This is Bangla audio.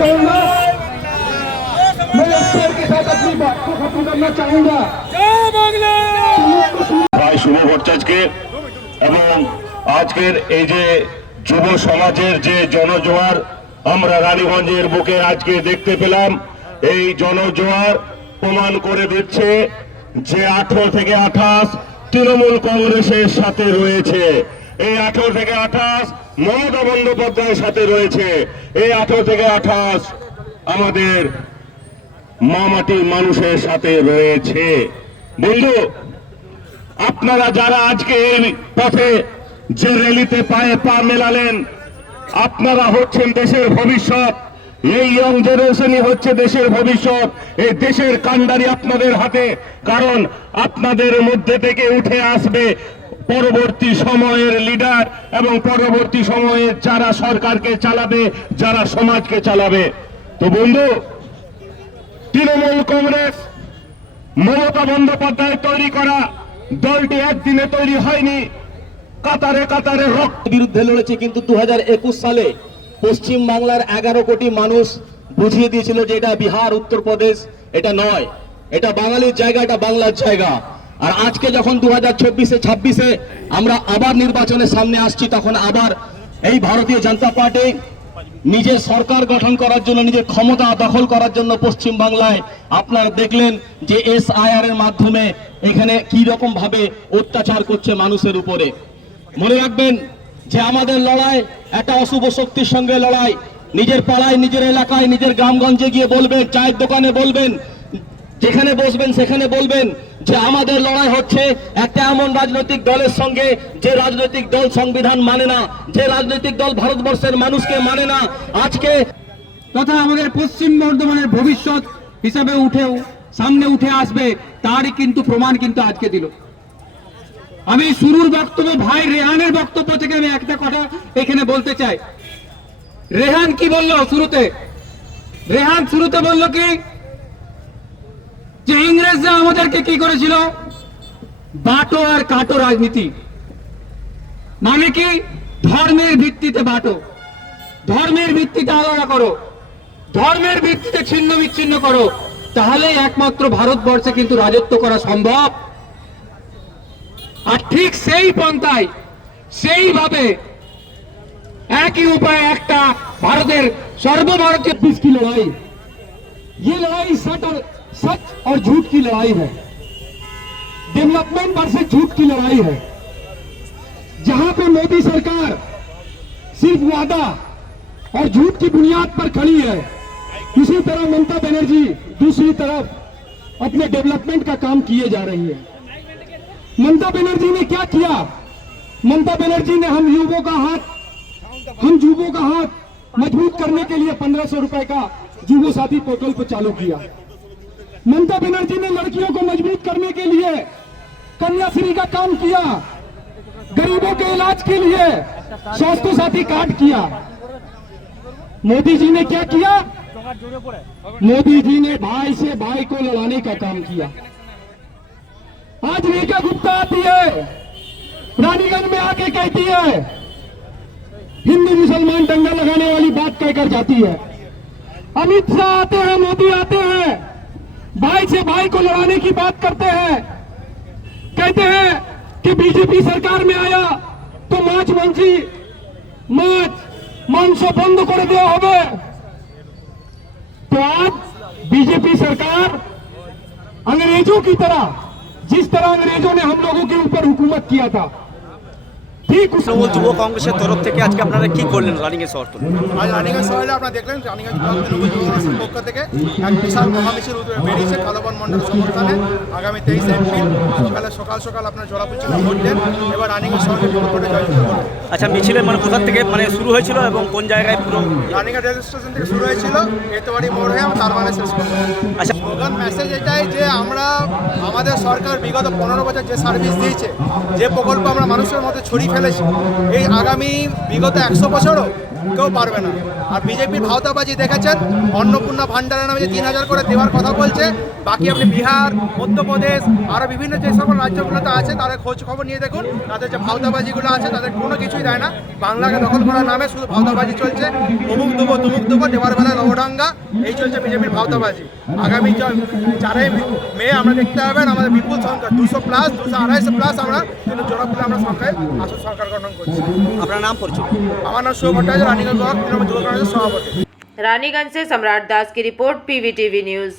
कहूंगा, मैं ईश्वर के साथ अपनी बात को खत्म करना चाहूंगा। ভাই শুভ ভট্টাচার্যকে এবং আজকের এই যে যুব সমাজের যে জনজোয়ার আমরা রানীগঞ্জের বুকে আজকে দেখতে পেলাম, এই জনজোয়ার প্রমাণ করে দিচ্ছে যে 18 থেকে 28 তৃণমূল কংগ্রেসের সাথে রয়েছে, এই 18 থেকে 28 মমতা বন্দ্যোপাধ্যায়ের সাথে রয়েছে, এই 18 থেকে 28 আমাদের মামাটির মানুষের সাথে রয়েছে। বন্ধু, আপনারা যারা আজকে এই পথে যে র্যালিতে পায়ে পা মেলালেন, আপনারা হচ্ছেন দেশের ভবিষ্যৎ। এই ইয়ং জেনারেশনই হচ্ছে দেশের ভবিষ্যৎ। এই দেশের কান্ডারি আপনাদের হাতে, কারণ আপনাদের মধ্যে থেকে উঠে আসবে পরবর্তী সময়ের লিডার এবং পরবর্তী সময়ে যারা সরকারকে চালাবে, যারা সমাজকে চালাবে। তো বন্ধু, তৃণমূল কংগ্রেস মমতা বন্দ্যোপাধ্যায় তৈরি করা দলটি একদিনে তৈরি হয়নি, কাতারে কাতারে রক্ত বিরুদ্ধে লড়েছে। কিন্তু 2021 সালে পশ্চিম বাংলার 11 কোটি মানুষ বুঝিয়ে দিয়েছিল যে এটা বিহার, উত্তরপ্রদেশ, এটা নয়, এটা বাঙালির জায়গা, এটা বাংলার জায়গা। আর আজকে যখন 2024-26-এ আমরা আবার নির্বাচনের সামনে আসছি, তখন আবার এই ভারতীয় জনতা পার্টি নিজের সরকার গঠন করার জন্য, নিজের ক্ষমতা দখল করার জন্য পশ্চিম বাংলায় আপনারা দেখলেন যে SIR এর মাধ্যমে এখানে কি রকম ভাবে অত্যাচার করছে মানুষের উপরে। মনে রাখবেন যে আমাদের লড়াই একটা অশুভ শক্তির সঙ্গে লড়াই। নিজের পাড়ায়, নিজের এলাকায়, নিজের গ্রামগঞ্জে গিয়ে বলবেন, চায়ের দোকানে বলবেন, যেখানে বসবেন সেখানে বলবেন যে আমাদের লড়াই হচ্ছে একটা এমন রাজনৈতিক দলের সঙ্গে যে রাজনৈতিক দল সংবিধান মানে না, যে রাজনৈতিক দল ভারতবর্ষের মানুষকে মানে না। আজকে তথা আমাদের পশ্চিম বর্ধমানের ভবিষ্যৎ হিসাবে সামনে উঠে আসবে, তারই কিন্তু প্রমাণ কিন্তু আজকে দিল। আমি শুরুর বক্তব্য ভাই রেহানের বক্তব্য থেকে আমি একটা কথা এখানে বলতে চাই। রেহান কি বলল শুরুতে? রেহান শুরুতে বলল কি যে ইংরেজরা আমাদেরকে কি করেছিল, বাটো আর কাটো রাজনীতি। মানে কি, ধর্মের ভিত্তিতে বাটো, ধর্মের ভিত্তিতে আলাদা করো, ধর্মের ভিত্তিতে ছিন্ন বিচ্ছিন্ন করো, তাহলে একমাত্র ভারতবর্ষে কিন্তু রাজত্ব করা সম্ভব। আর ঠিক সেই পন্থায়, সেইভাবে একই उपाय একটা ভারতের সর্বভারতীয় बीच की लड़ाई, ये लड़ाई सच और झूठ की लड़ाई है, डेवलपमेंट वर्सेस झूठ की लड़ाई है। जहां पे मोदी सरकार सिर्फ वादा और झूठ की बुनियाद पर खड़ी है, उसी तरह ममता बनर्जी दूसरी तरफ अपने डेवलपमेंट का काम किए जा रही है। ममता बनर्जी ने क्या किया? ममता बनर्जी ने हम युवकों का हाथ मजबूत करने के लिए 1500 रुपए का जुबो साथी पोर्टल को चालू किया। ममता बनर्जी ने लड़कियों को मजबूत करने के लिए कन्याश्री का काम किया, गरीबों के इलाज के लिए स्वास्थ्य साथी कार्ड किया। मोदी जी ने क्या किया? मोदी जी ने भाई से भाई को लड़ाने का काम किया। आज रेखा गुप्ता आती है, रानीगंज में आके कहती है, हिंदू मुसलमान दंगा लगाने वाली बात कहकर जाती है। अमित शाह आते हैं, मोदी आते हैं, भाई से भाई को लड़ाने की बात करते हैं, कहते हैं कि बीजेपी सरकार में आया तो मांस बंद कर दिया होगा। तो आज बीजेपी सरकार अंग्रेजों की तरह, जिस तरह अंग्रेजों ने हम लोगों के ऊपर हुकूमत किया था, ঠিক যুব কংগ্রেসের তরফ থেকে আজকে আপনারা কি করলেন রানিগঞ্জ শহর? আজ রানিগঞ্জ শহরে আপনারা দেখলেন রানিগঞ্জ ব্লক তৃণমূল যুব কংগ্রেসের পক্ষ থেকে এক বিশাল মহামিছিল বেরিয়েছে কালবন মণ্ডল সমর্থনে। আগামী 23 এপ্রিল সকাল আপনারা জোড়াপুর ভোট দেন, এবার রানিগঞ্জ শহরকে ভোটে জয়যুক্ত করুন। আচ্ছা, মিছিলের মানে কোথা থেকে মানে শুরু হয়েছিল এবং কোন জায়গায়? পুরো রানিগঞ্জ রেল স্টেশন থেকে শুরু হয়েছিল, এতবাড়ি মোড় হয়ে তার মানে শেষ করবো। আচ্ছা, স্লোগান মেসেজ এটাই যে আমরা আমাদের সরকার বিগত 15 বছর যে সার্ভিস দিয়েছে, যে প্রকল্প আমরা মানুষের মধ্যে ছড়িয়ে ফেলেছি, এই আগামী বিগত 100 বছরও কেউ পারবে না। আর বিজেপির ভাওতাবাজি দেখেছেন, অন্নপূর্ণা ভান্ডারের নামে যে 3,000 করে দেওয়ার কথা বলছে, বাকি আপনি বিহার, মধ্যপ্রদেশ আরও বিভিন্ন যে সকল রাজ্যগুলোতে আছে তাদের খোঁজ খবর নিয়ে দেখুন, তাদের যে ভাওতাবাজিগুলো আছে তাদের কোনো কিছুই দেয় না। বাংলাকে দখল করার নামে শুধু ভাওতাবাজি চলছে, অমুক দেবো তুমুক দেবো, দেওয়ার বেলায় লবডাঙ্গা, এই চলছে বিজেপির ভাওতাবাজি। আগামী 4 মে আমরা দেখতে পাবেন আমাদের বিপুল সংখ্যা 200+, 200-250+ আমরা কিন্তু জোড়াফুলে আমরা সংখ্যায় আসল সরকার গঠন করছি। আপনার নাম পরিচয়? আমার নাম শুভ ভট্টাচার্য, রানীগঞ্জ ব্লক তৃণমূল যুব কংগ্রেসের সভাপতি। रानीगंज से सम्राट दास की रिपोर्ट, पीवीटीवी न्यूज़।